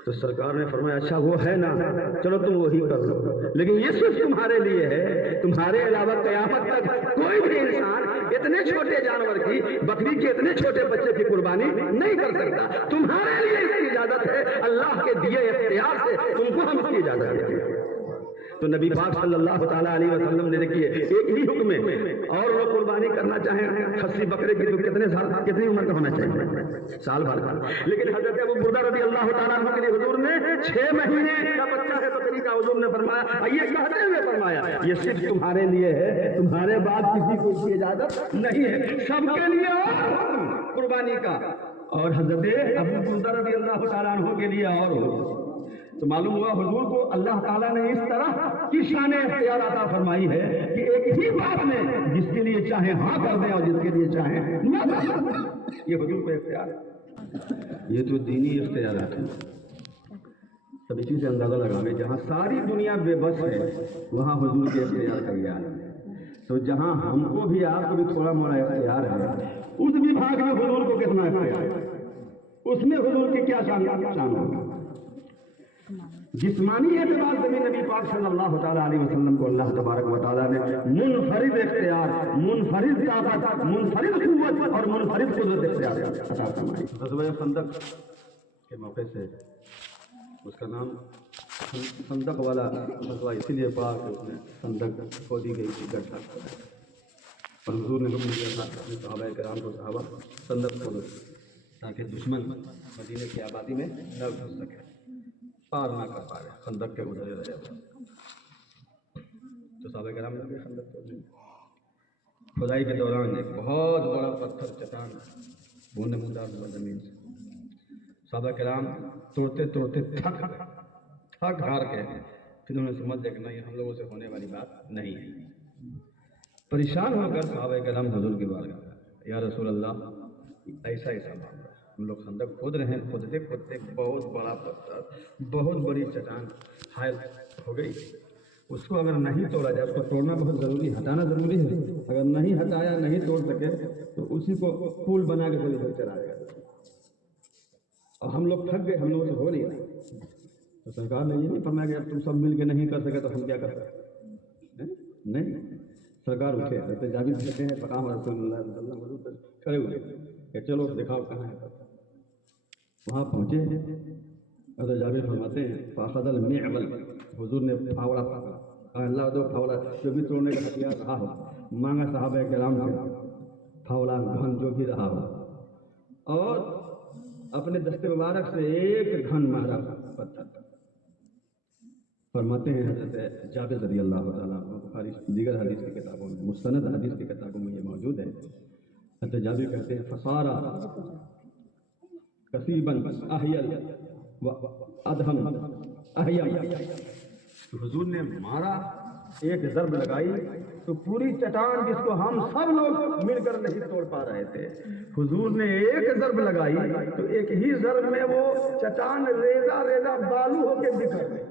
تو سرکار نے فرمایا اچھا وہ ہے نا، چلو تم وہی کر لو، لیکن یہ صرف تمہارے لیے ہے، تمہارے علاوہ قیامت تک کوئی بھی انسان اتنے چھوٹے جانور کی، بکری کے اتنے چھوٹے بچے کی قربانی نہیں کر سکتا، تمہارے لیے اس کی اجازت ہے، اللہ کے دیے اختیار سے تم کو ہم اس کی اجازت دیتے ہیں۔ تو نبی پاک صلی اللہ تعالیٰ علیہ وسلم نے دیکھیے ایک ہی حکم ہے، اور وہ قربانی کرنا چاہیں خصی بکرے کی تو کتنے سال کتنی عمر کا ہونا چاہیے؟ سال بھر کا، لیکن حضرت ابو بردہ رضی اللہ تعالیٰ عنہ کے لیے حضور نے 6 مہینے کا بچہ ہے بکری کا، حضور نے فرمایا، یہ کہتے ہوئے فرمایا یہ صرف تمہارے لیے ہے، تمہارے بعد کسی کو اس کی اجازت نہیں ہے، سب کے لیے اور قربانی کا، اور حضرت ابو بردہ رضی اللہ تعالیٰ عنہ کے لیے اور تو معلوم ہوا حضور کو اللہ تعالیٰ نے اس طرح کی شان اختیار عطا فرمائی ہے کہ ایک ہی بات میں جس کے لیے چاہیں ہاں کر دیں اور جس کے لیے چاہیں نہ کر دیں، یہ حضور کو اختیار ہے، یہ تو دینی اختیارات ہیں۔ سب اسی سے اندازہ لگاویں، جہاں ساری دنیا بے بس ہے وہاں حضور کے اختیار کا اختیار ہے، تو جہاں ہم کو بھی آپ کو بھی تھوڑا موڑا اختیار ہے، اس بھی بھاگ میں حضور کو کتنا اختیار ہے، اس میں حضور کی کیا شان ہوگی۔ جسمانی اعتبار سے بھی نبی پاک صلی اللہ تعالیٰ علیہ وسلم کو اللہ تبارک و تعالیٰ نے منفرد اختیار، منفرد طاقت، منفرد قوت اور منفرد قدرت اختیار عطا فرمائی۔ غزوہ خندق کے موقع سے اس کا نام خندق والا غزوہ اسی لیے پڑا کہ اس میں خندق کھودی گئی تھی، گڈھا کھودا، اور حضور نے حکم دیا تھا اپنے صحابہ کرام کو صحابہ خندق کھودو تاکہ دشمن مدینے کی آبادی میں نہ گھس سکے، پار نہ کر پائے، خندق کے گزرے رہے، تو صحابہ کرام نے بھی خندق کھودی، کھدائی کے دوران ایک بہت بڑا پتھر چٹان وہ نمودار ہوا زمین سے، صحابہ کرام توڑتے توڑتے تھک ہار کے پھر انہوں نے سمجھ لیا کہ نہیں ہم لوگوں سے ہونے والی بات نہیں ہے، پریشان ہو کر صحابہ کرام حضور کی بارگاہ، یا رسول اللہ ایسا ایسا معاملہ، ہم لوگ خندق کھود رہے ہیں، کھودتے کھودتے بہت بڑا پتھر، بہت بڑی چٹان حائل ہو گئی، اس کو اگر نہیں توڑا جائے، اس کو توڑنا بہت ضروری، ہٹانا ضروری ہے، اگر نہیں ہٹایا نہیں توڑ سکے تو اسی کو پول بنا کے ادھر چلا جائے گا، اور ہم لوگ تھک گئے، ہم لوگوں سے ہو نہیں رہا، تو سرکار نے یہ نہیں فرمایا کہ اب تم سب مل کے نہیں کر سکے تو ہم کیا کر سکتے، نہیں، سرکار اٹھے، حضرت جابر کہتے ہیں فقام رسول اللہ صلی اللہ علیہ وسلم کھڑے ہوئے کہ چلو دکھاؤ کہاں ہے، وہاں پہنچے، حضرت جابر فرماتے ہیں فاخذ المعول، حضور نے پھاوڑا پکڑا، اللہ دو پھاوڑا جو بھی توڑنے کا ہتھیار رہا ہو مانگا صحابہ کرام سے، پھاوڑا گھن جو بھی رہا ہو، اور اپنے دست مبارک سے ایک گھن مارا پتھر، فرماتے ہیں حضرت جابر رضی اللہ تعالیٰ عنہ، بخاری دیگر حدیث کی کتابوں میں، مستند حدیث کی کتابوں میں یہ موجود ہے تجابی کہتے ہیں فسارا کسیبن احیل و ادہم احیم. حضور نے مارا، ایک ضرب لگائی تو پوری چٹان جس کو ہم سب لوگ مل کر نہیں توڑ پا رہے تھے، حضور نے ایک ضرب لگائی تو ایک ہی ضرب میں وہ چٹان ریزہ ریزہ بالو ہو کے بکھر گئی.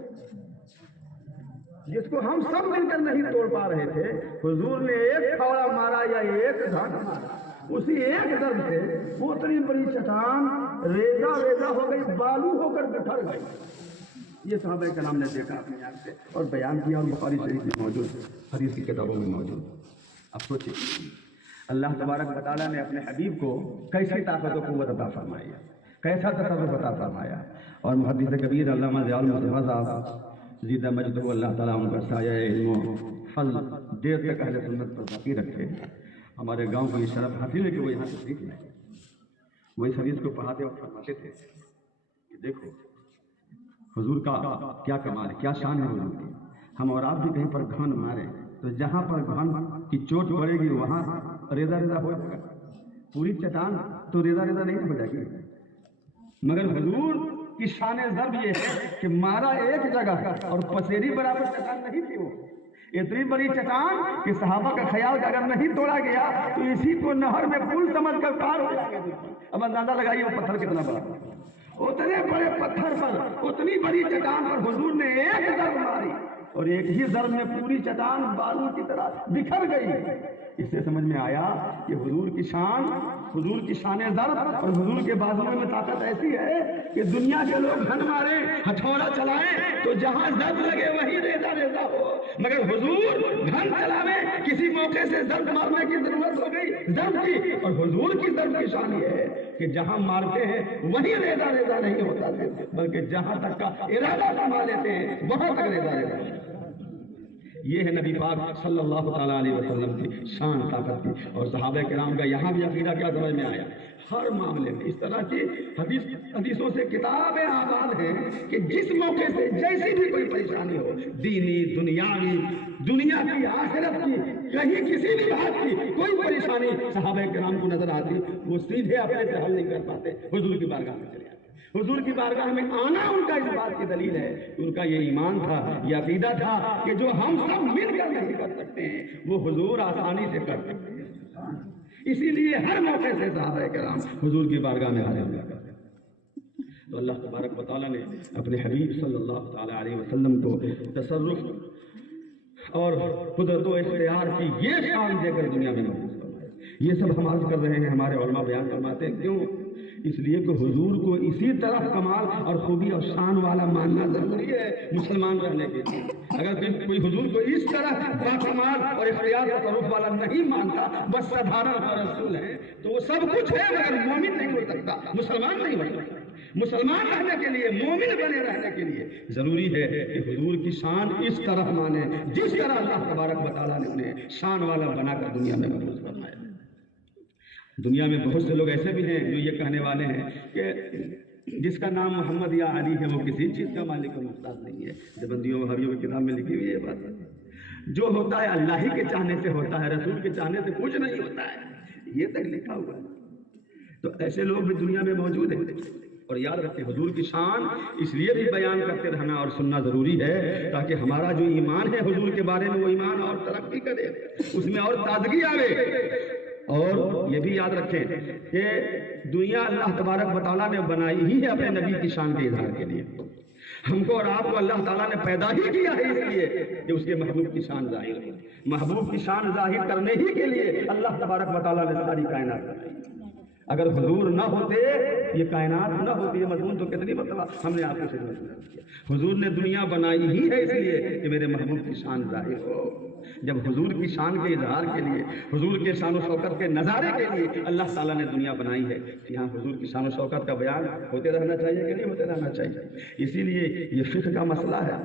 جس کو ہم سب مل کر نہیں توڑ پا رہے تھے، حضور نے ایک پھاوڑا مارا یا ایک دھاگا مارا، اسی ایک ضرب سے وہ اتنی بڑی چٹان ریزہ ریزہ ہو گئی، بالو ہو کر بکھر گئی. یہ صحابہ کرام نے دیکھا اپنی آنکھ سے اور بیان کیا، اور بخاری شریف میں موجود ہے، حدیث کی کتابوں میں موجود. اب سوچیے اللہ تبارک و تعالیٰ نے اپنے حبیب کو کیسی طاقت و قوت عطا فرمائی، کیسا تصرف عطا فرمایا. اور محدث کبیر علامہ ضیاء المصطفیٰ صاحب زیدہ مجد کو اللہ تعالیٰ ان کا سایہ علم و فضل دیر تک اہل سنت پر باقی رکھے. ہمارے گاؤں کو یہ شرف حاصل ہے کہ وہ یہاں تشریف لائے. وہ اس حدیث کو پڑھاتے وقت فرماتے تھے کہ دیکھو حضور کا کیا کمال ہے، کیا شان ہے حضور کی. ہم اور آپ بھی کہیں پر گھن مارے تو جہاں پر گھن کی چوٹ پڑے گی وہاں ریزہ ریزہ ہو جائے گا. پوری چٹان تو ریزہ ریزہ نہیں ہو جائے گی، مگر حضور کی شان ضرب یہ ہے کہ مارا ایک جگہ اور پسیری برابر چٹان نہیں تھی. وہ اتنی بڑی چٹان کہ صحابہ کا خیال کہ اگر نہیں توڑا گیا تو اسی کو نہر میں پل سمجھ کر پار ہو جائے گا. اب اندازہ لگائیے وہ پتھر کتنا بڑا. اتنے بڑے پتھر پر، اتنی بڑی چٹان پر حضور نے ایک ضرب ماری اور ایک ہی ضرب میں پوری چٹان بالو کی طرح بکھر گئی. اس سے سمجھ میں آیا کہ حضور کی شان ضرب اور حضور کے بازوؤں میں طاقت ایسی ہے کہ دنیا کے لوگ گھن مارے، ہتھوڑا چلائیں تو جہاں ضرب لگے وہی ریزہ ریزہ ہو، مگر حضور گھن چلاوے کسی موقع سے ضرب مارنے کی ضرورت ہو گئی ضرب کی. اور حضور کی ضرب کی شان یہ ہے کہ جہاں مارتے ہیں وہی ریزہ ریزہ نہیں ہوتا، بلکہ جہاں تک کا ارادہ فرما لیتے ہیں وہاں تک ریزہ ریزہ. یہ ہے نبی پاک صلی اللہ تعالیٰ علیہ وسلم کی شان طاقت کی. اور صحابہ کرام کا یہاں بھی عقیدہ کیا سمجھ میں آیا، ہر معاملے میں اس طرح کی حدیثوں سے کتابیں آباد ہیں کہ جس موقع سے جیسی بھی کوئی پریشانی ہو، دینی، دنیاوی، دنیا کی، آخرت کی، کہیں کسی بھی بات کی کوئی پریشانی صحابہ کرام کو نظر آتی، وہ سیدھے اپنے سے حل نہیں کر پاتے، حضور کی بارگاہ میں چلے آتے. حضور کی بارگاہ میں آنا ان کا اس بات کی دلیل ہے، ان کا یہ ایمان تھا، یہ عقیدہ تھا کہ جو ہم سب مل کر نہیں کر سکتے ہیں وہ حضور آسانی سے کر سکتے ہیں. اسی لیے ہر موقع سے صحابہ کرام حضور کی بارگاہ میں حاضر ہوا کرتے ہیں. تو اللہ تبارک و تعالیٰ نے اپنے حبیب صلی اللہ تعالیٰ علیہ وسلم کو تصرف اور قدرت و اختیار کی یہ شان دے کر دنیا میں محفوظ فرمایا. یہ سب ہم عرض کر رہے ہیں، ہمارے علماء بیان فرماتے ہیں. کیوں؟ اس لیے کہ حضور کو اسی طرح کمال اور خوبی اور شان والا ماننا ضروری ہے مسلمان رہنے کے لیے. اگر کوئی حضور کو اس طرح کمال اور اختیار و تصرف والا نہیں مانتا، بس سادھارن اور رسول ہے، تو وہ سب کچھ ہے مگر مومن نہیں ہو سکتا، مسلمان نہیں ہو سکتا. مسلمان رہنے کے لیے، مومن بنے رہنے کے لیے ضروری ہے کہ حضور کی شان اس طرح مانے جس طرح اللہ تبارک و تعالیٰ نے انہیں شان والا بنا کر دنیا میں محفوظ فرمایا. دنیا میں بہت سے لوگ ایسے بھی ہیں جو یہ کہنے والے ہیں کہ جس کا نام محمد یا علی ہے وہ کسی چیز کا مالک و محتاج نہیں ہے. دیوبندیوں وہابیوں کی کتاب میں لکھی ہوئی ہے بات. جو ہوتا ہے اللہ ہی کے چاہنے سے ہوتا ہے، رسول کے چاہنے سے کچھ نہیں ہوتا ہے، یہ تک لکھا ہوا ہے. تو ایسے لوگ بھی دنیا میں موجود ہیں. اور یاد رکھیں حضور کی شان اس لیے بھی بیان کرتے رہنا اور سننا ضروری ہے تاکہ ہمارا جو ایمان ہے حضور کے بارے میں وہ ایمان اور ترقی کرے، اس میں اور تازگی آئے. اور یہ بھی یاد رکھیں کہ دنیا اللہ تبارک و تعالیٰ نے بنائی ہی ہے اپنے نبی کی شان کے اظہار کے لیے. ہم کو اور آپ کو اللہ تعالیٰ نے پیدا ہی کیا ہے اس لیے کہ اس کے محبوب کی شان ظاہر ہو. محبوب کی شان ظاہر کرنے ہی کے لیے اللہ تبارک و تعالیٰ نے ساری کائنات بنائی. اگر حضور نہ ہوتے، یہ کائنات نہ ہوتی، یہ مضمون تو کتنی مرتبہ ہم نے آپ کو خدمت میں کیا. حضور نے دنیا بنائی ہی ہے اس لیے کہ میرے محبوب کی شان ظاہر ہو. جب حضور کی شان کے اظہار کے لیے، حضور کے شان و شوکت کے نظارے کے لیے اللہ تعالیٰ نے دنیا بنائی ہے، یہاں حضور کی شان و شوکت کا بیان ہوتے رہنا چاہیے کہ نہیں ہوتے رہنا چاہیے. اسی لیے یہ فقہ کا مسئلہ ہے،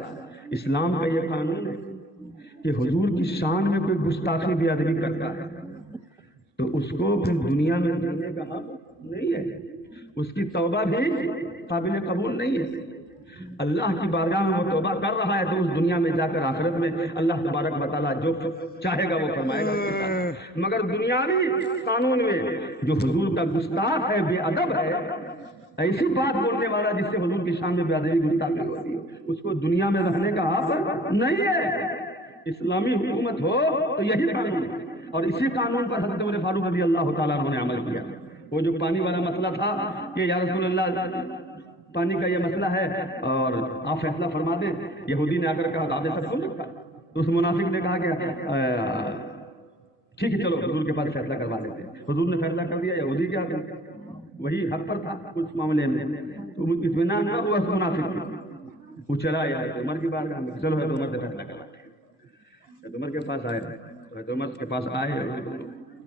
اسلام کا یہ قانون ہے کہ حضور کی شان میں کوئی گستاخی بے ادبی کرتا ہے تو اس کو پھر دنیا میں جینے کا حق نہیں ہے، اس کی توبہ بھی قابل قبول نہیں ہے. اللہ کی بارگاہ میں وہ توبہ کر رہا ہے تو اس دنیا میں جا کر آخرت میں اللہ تبارک و تعالیٰ جو چاہے گا وہ فرمائے گا اس کے ساتھ۔ مگر دنیاوی قانون میں جو حضور کا گستاخ ہے، بے ادب ہے، ایسی بات بولنے والا جس سے حضور کی شان میں بے ادبی گستاخی ہوتی ہے، اس کو دنیا میں رہنے کا حق نہیں ہے۔ اسلامی حکومت ہو تو یہی قانون ہے، اور اسی قانون پر حضرت عمر فاروق رضی اللہ تعالیٰ عنہ نے عمل کیا۔ وہ جو پانی والا مسئلہ تھا کہ یا رسول اللہ پانی کا یہ مسئلہ ہے اور آپ فیصلہ فرما دیں، یہودی نے آ کر کہا آپ نے سب سن رکھا، تو اس منافق نے کہا کہ ٹھیک ہے چلو حضور کے پاس فیصلہ کروا دیتے ہیں۔ حضور نے فیصلہ کر دیا، یہودی کیا کرتا، وہی حق پر تھا اس معاملے میں، تو اطمینان نہ ہوا اس منافق کو، وہ چلا آیا عمر کی بارگاہ میں، چلو ہے تو عمر سے فیصلہ کرواتے ہیں۔ عمر کے پاس آئے، عمر کے پاس آئے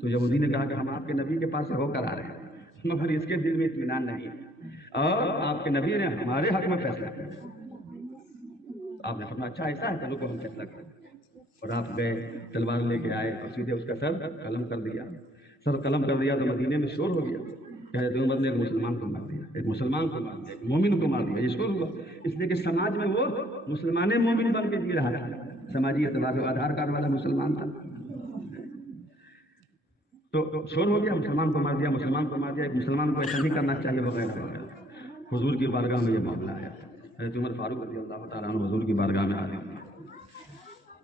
تو یہودی نے کہا کہ ہم آپ کے نبی کے پاس سے ہو کر آ رہے ہیں، مگر اس کے دل میں اطمینان نہیں ہے، اور آپ کے نبی نے ہمارے حق میں فیصلہ کیا۔ آپ نے فرمایا اچھا ایسا ہے، چلو کو ہم فیصلہ کریں۔ اور آپ گئے، تلوار لے کے آئے اور سیدھے اس کا سر قلم کر دیا۔ سر قلم کر دیا تو مدینے میں شور ہو گیا کہ حضرت عمر نے ایک مسلمان کو مار دیا، ایک مسلمان کو مار دیا، ایک مومن کو مار دیا۔ یہ شور ہوا اس لیے کہ سماج میں وہ مسلمان مومن بن کے جی رہا تھا، سماجی اعتبار سے آدھار کارڈ والا مسلمان تھا، تو شور ہو گیا، مسلمان کو مار دیا، مسلمان کو مار دیا، ایک مسلمان کو ایسا نہیں کرنا چاہیے وغیرہ وغیرہ۔ حضور کی بارگاہ میں یہ معاملہ ہے، حضرت عمر فاروق رضی اللہ تعالیٰ عنہ حضور کی بارگاہ میں آ گئے۔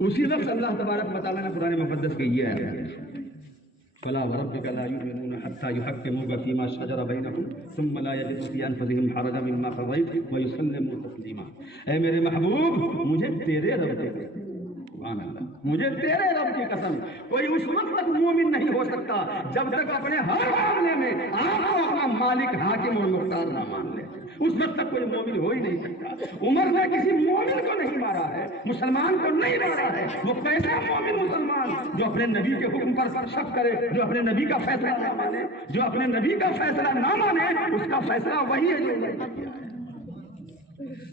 اسی وقت اللہ تبارک و تعالیٰ نے قرآن مقدس کے یہ آیت فلا وربك لا يؤمنون حتى يحكموك فيما شجر بينهم ثم لا يجدوا في انفسهم حرجا مما قضيت ويسلموا تسليما۔ اے میرے محبوب، مجھے تیرے رب کی قسم، سبحان اللہ، مجھے تیرے رب کی قسم، کوئی اس وقت تک مومن نہیں ہو سکتا جب تک اپنے ہر معاملے میں آپ کو اپنا مالک حاکم اور مختار نہ مان لے، اس وقت تک کوئی مومن ہو ہی نہیں سکتا۔ عمر نے کسی مومن کو نہیں مارا ہے، مسلمان کو نہیں مارا ہے، وہ کیسا مومن مسلمان جو اپنے نبی کے حکم پر شک کرے، جو اپنے نبی کا فیصلہ نہ مانے، جو اپنے نبی کا فیصلہ نہ مانے، اس کا فیصلہ وہی ہے جو نے کیا ہے۔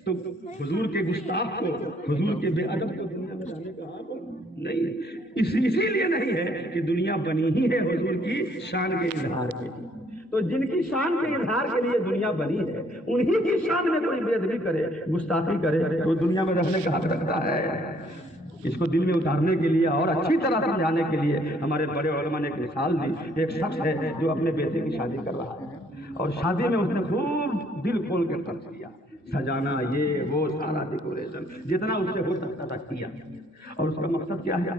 تو حضور کے گستاخ کو، حضور کے بے ادب کو دنیا میں لانے کا حق نہیں ہے۔ اسی لیے نہیں ہے کہ دنیا بنی ہی ہے حضور کی شان کے اظہار کے لیے، تو جن کی شان کے اظہار کے لیے دنیا بنی ہے، انہی کی شان میں کوئی بے ادبی کرے، گستاخی کرے تو دنیا میں رہنے کا حق رکھتا ہے۔ اس کو دل میں اتارنے کے لیے اور اچھی طرح سمجھانے کے لیے ہمارے بڑے علماء نے ایک مثال دی۔ ایک شخص ہے جو اپنے بیٹے کی شادی کر رہا ہے، اور شادی میں اس نے خوب دل کھول کے خرچ کیا، سجانا، یہ وہ سارا ڈیکوریشن جتنا اس سے ہو سکتا تھا کیا، اور اس کا مقصد کیا ہے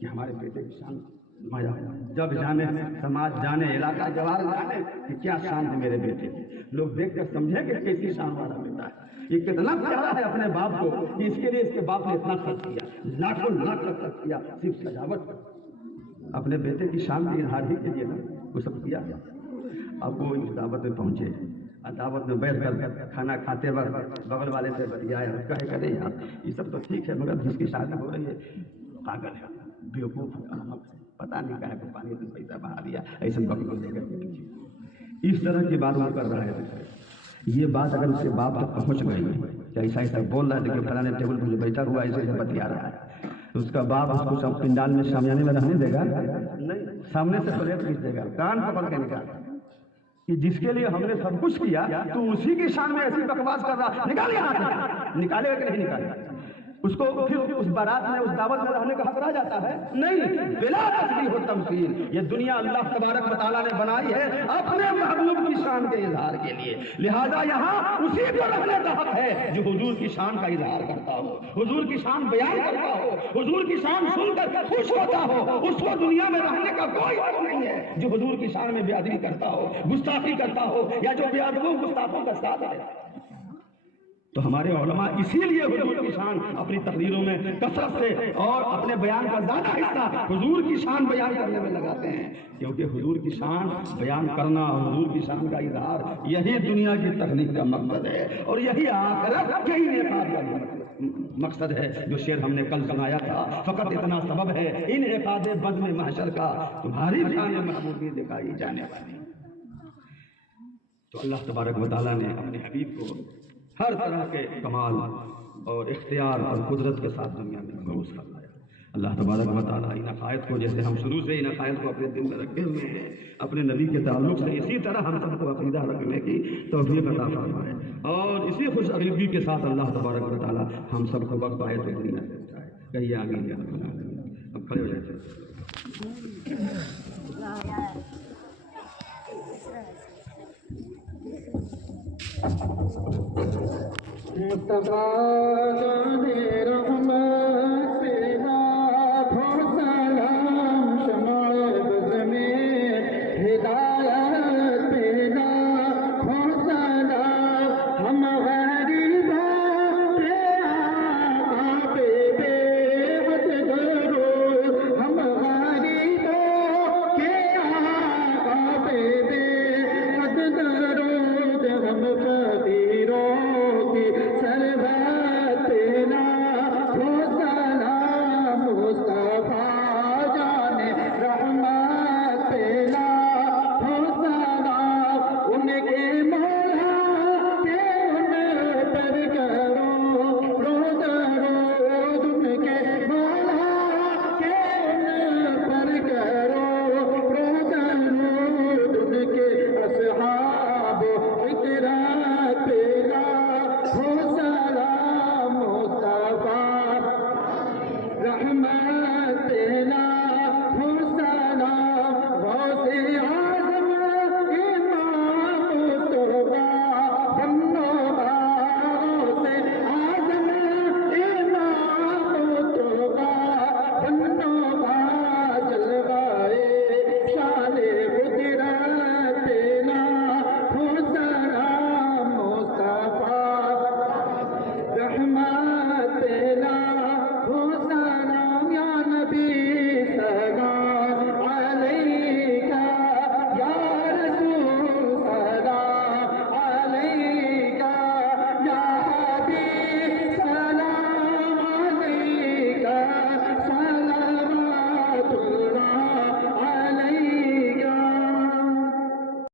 کہ ہمارے بیٹے کی شان نمایاں ہو، جب جانے سماج جانے، علاقہ جوار جانے کہ کیا شان ہے میرے بیٹے کی، لوگ دیکھ کر سمجھے کہ کیسی شان والا بیٹا ہے، یہ کتنا پیارا ہے اپنے باپ کو کہ اس کے لیے اس کے باپ نے اتنا خرچ کیا، لاکھوں لاکھ کا خرچ کیا صرف سجاوٹ پر، اپنے بیٹے کی شان کے اظہار ہی کے لیے وہ سب کیا۔ اب وہ اس دعوت میں پہنچے، دعوت میں بیٹھ کر کھانا کھاتے وقت بغل والے سے بتیائے، کہے کہ نہیں یار یہ سب تو ٹھیک ہے، مگر جس کی شادی ہو رہی ہے پاگل ہے، بیوقوف ہے، احمق ہے، پتہ نہیں کہا کہ پانی سے پیسہ بہا دیا، ایسے بکر کو لے کر کے اس طرح کی بات وہ کر رہا ہے۔ یہ بات اگر اس کے باپ تک پہنچ گئی کہ ایسا ایسا بول رہا ہے، دیکھیں فلاں ٹیبل پر بیٹھا ہوا ایسے ایسے بتیا رہا ہے، تو اس کا باپ اس کو سب پنڈال میں شامیانے میں رہنے دے گا نہیں، سامنے سے پلیٹ کھینچ دے گا، کان پکڑ کے نکال کہ جس کے لیے ہم نے سب کچھ کیا تو اسی کی شان میں ایسی بکواس کر رہا، نکال یہاں سے، نکالے گا کہ نہیں نکالے؟ اس کو پھر اس بارات میں اس دعوت میں رہنے کا حق رہ جاتا ہے؟ نہیں، بلا تشبیہ و تمثیل، یہ دنیا اللہ تبارک و تعالیٰ نے بنائی ہے اپنے محبوب کی شان کے اظہار کے لیے، لہذا یہاں اسی کو رہنے کا حق ہے جو حضور کی شان کا اظہار کرتا ہو، حضور کی شان بیان کرتا ہو، حضور کی شان سن کر خوش ہوتا ہو، اس کو دنیا میں رہنے کا کوئی حق نہیں ہے جو حضور کی شان میں بے ادبی کرتا ہو، گستاخی کرتا ہو، یا جو بے ادبوں گستاخوں کا ساتھ ہے۔ تو ہمارے علماء اسی لیے حضور کی شان اپنی تقریروں میں کثرت سے اور اپنے بیان کا زیادہ حصہ حضور کی شان بیان کرنے میں لگاتے ہیں، کیونکہ حضور کی شان بیان کرنا اور حضور کی شان کا اظہار یہی دنیا کی تخلیق کا مقصد ہے، اور یہی آخرت کے انعقاد کا مقصد ہے۔ جو شعر ہم نے کل سنایا تھا، فقط اتنا سبب ہے انعقاد بزم محشر کا، تمہاری شان محبوبی دکھائی جانے والی۔ تو اللہ تبارک و تعالیٰ نے اپنے حبیب کو ہر طرح کے کمال اور اختیار اور قدرت کے ساتھ دنیا میں مبعوث فرمایا، اللہ تبارک و تعالیٰ ان عقائد کو، جیسے ہم شروع سے ان عقائد کو اپنے دل میں رکھے ہوئے ہیں، اپنے نبی کے تعلق سے اسی طرح ہم سب کو عقیدہ رکھنے کی توفیق عطا فرمائے، اور اسی خوش عقیدگی کے ساتھ اللہ تبارک و تعالیٰ ہم سب کو وقت آئے تو دنیا پہنچائے۔ کہیے آمین یا رب العالمین۔ اب کھڑے ہو جائیں۔ مصطفیٰ